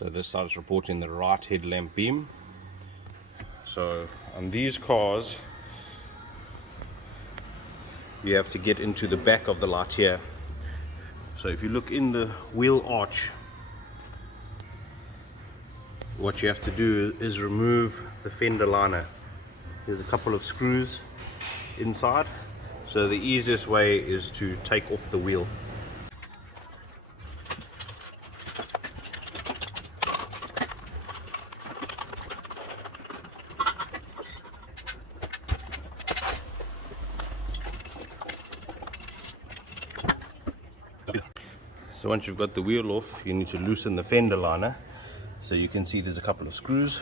So this side is reporting the right headlamp beam. So on these cars, you have to get into the back of the light here. So if you look in the wheel arch, what you have to do is remove the fender liner. There's a couple of screws inside, so the easiest way is to take off the wheel. So once you've got the wheel off, you need to loosen the fender liner. So you can see there's a couple of screws.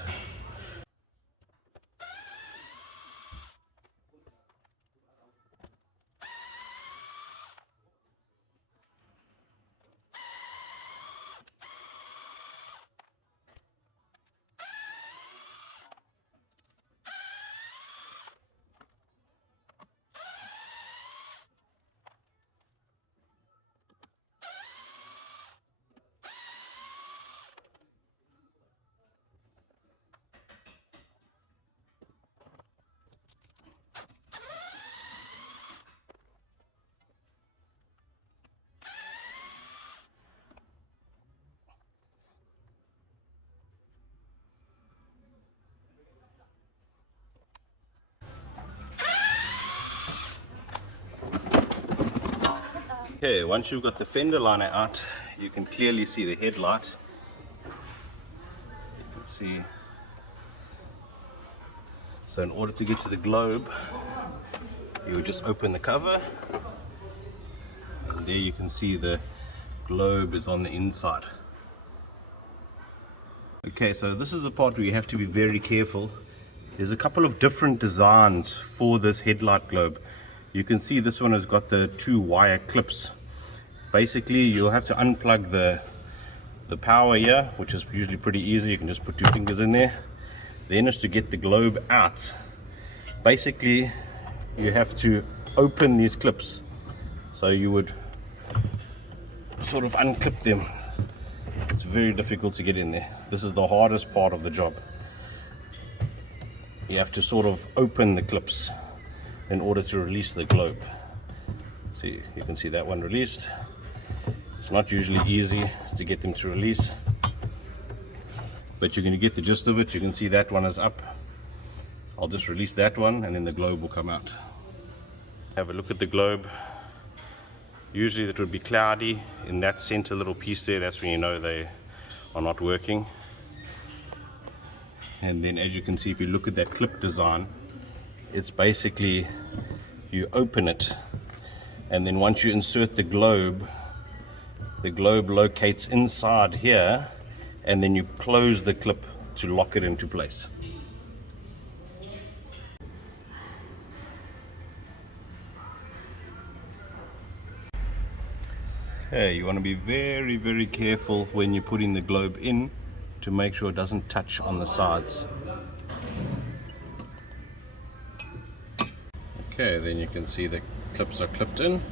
Okay, once you've got the fender liner out, you can clearly see the headlight. You can see. So in order to get to the globe, you would just open the cover, and there you can see the globe is on the inside. Okay, so this is the part where you have to be very careful. There's a couple of different designs for this headlight globe. You can see this one has got the 2 wire clips. Basically, you'll have to unplug the power here, which is usually pretty easy. You can just put 2 fingers in there. Then is to get the globe out. Basically, you have to open these clips. So you would sort of unclip them. It's very difficult to get in there. This is the hardest part of the job. You have to sort of open the clips in order to release the globe. See, you can see that one released. It's not usually easy to get them to release, but you're going to get the gist of it. You can see that one is up. I'll just release that one and then the globe will come out. Have a look at the globe. Usually that would be cloudy. In that center little piece there, that's when you know they are not working. And then as you can see, if you look at that clip design, it's basically you open it, and then once you insert the globe locates inside here, and then you close the clip to lock it into place. Okay, you want to be very, very careful when you're putting the globe in to make sure it doesn't touch on the sides. Okay, then you can see the clips are clipped in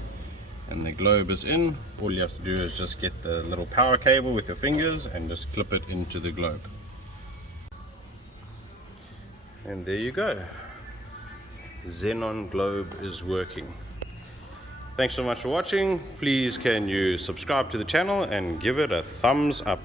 and the globe is in. All you have to do is just get the little power cable with your fingers and just clip it into the globe. And there you go. Xenon globe is working. Thanks so much for watching. Please can you subscribe to the channel and give it a thumbs up.